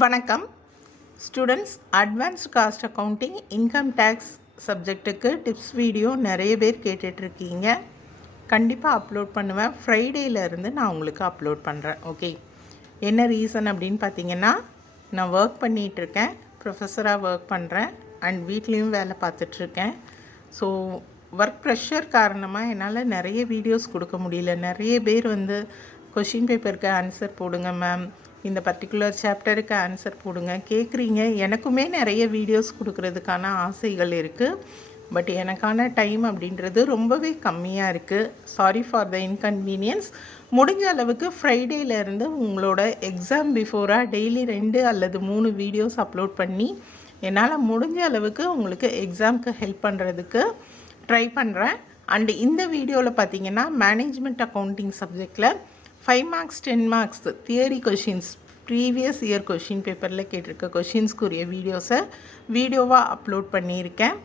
வணக்கம் students. Advanced cost accounting income tax சப்ஜெக்ட்டுக்கு tips video நிறைய பேர் கேட்டுட்ருக்கீங்க. கண்டிப்பாக அப்லோட் பண்ணுவேன். ஃப்ரைடேலேருந்து நான் உங்களுக்கு அப்லோட் பண்ணுறேன். ஓகே, என்ன ரீசன் அப்படின்னு பார்த்தீங்கன்னா, நான் ஒர்க் பண்ணிகிட்ருக்கேன், ப்ரொஃபஸராக ஒர்க் பண்ணுறேன் அண்ட் வீட்லேயும் வேலை பார்த்துட்ருக்கேன். ஸோ ஒர்க் ப்ரெஷர் காரணமாக என்னால் நிறைய வீடியோஸ் கொடுக்க முடியல. நிறைய பேர் கொஷின் பேப்பருக்கு ஆன்சர் போடுங்க மேம், இந்த பர்டிகுலர் சாப்டருக்கு ஆன்சர் போடுங்க கேட்குறீங்க. எனக்குமே நிறைய வீடியோஸ் கொடுக்கறதுக்கான ஆசைகள் இருக்குது. பட் எனக்கான டைம் அப்படின்றது ரொம்பவே கம்மியாக இருக்குது. Sorry for the inconvenience. முடிஞ்ச அளவுக்கு ஃப்ரைடேலேருந்து உங்களோட எக்ஸாம் பிஃபோராக டெய்லி 2 அல்லது 3 வீடியோஸ் அப்லோட் பண்ணி என்னால் முடிஞ்ச அளவுக்கு உங்களுக்கு எக்ஸாமுக்கு ஹெல்ப் பண்ணுறதுக்கு ட்ரை பண்ணுறேன். அண்டு இந்த வீடியோவில் பார்த்தீங்கன்னா, மேனேஜ்மெண்ட் அக்கௌண்டிங் சப்ஜெக்டில் 5 marks 10 marks theory questions, previous year question பேப்பரில் கேட்டிருக்க கொஷின்ஸ்க்குரிய வீடியோவாக அப்லோட் பண்ணியிருக்கேன்.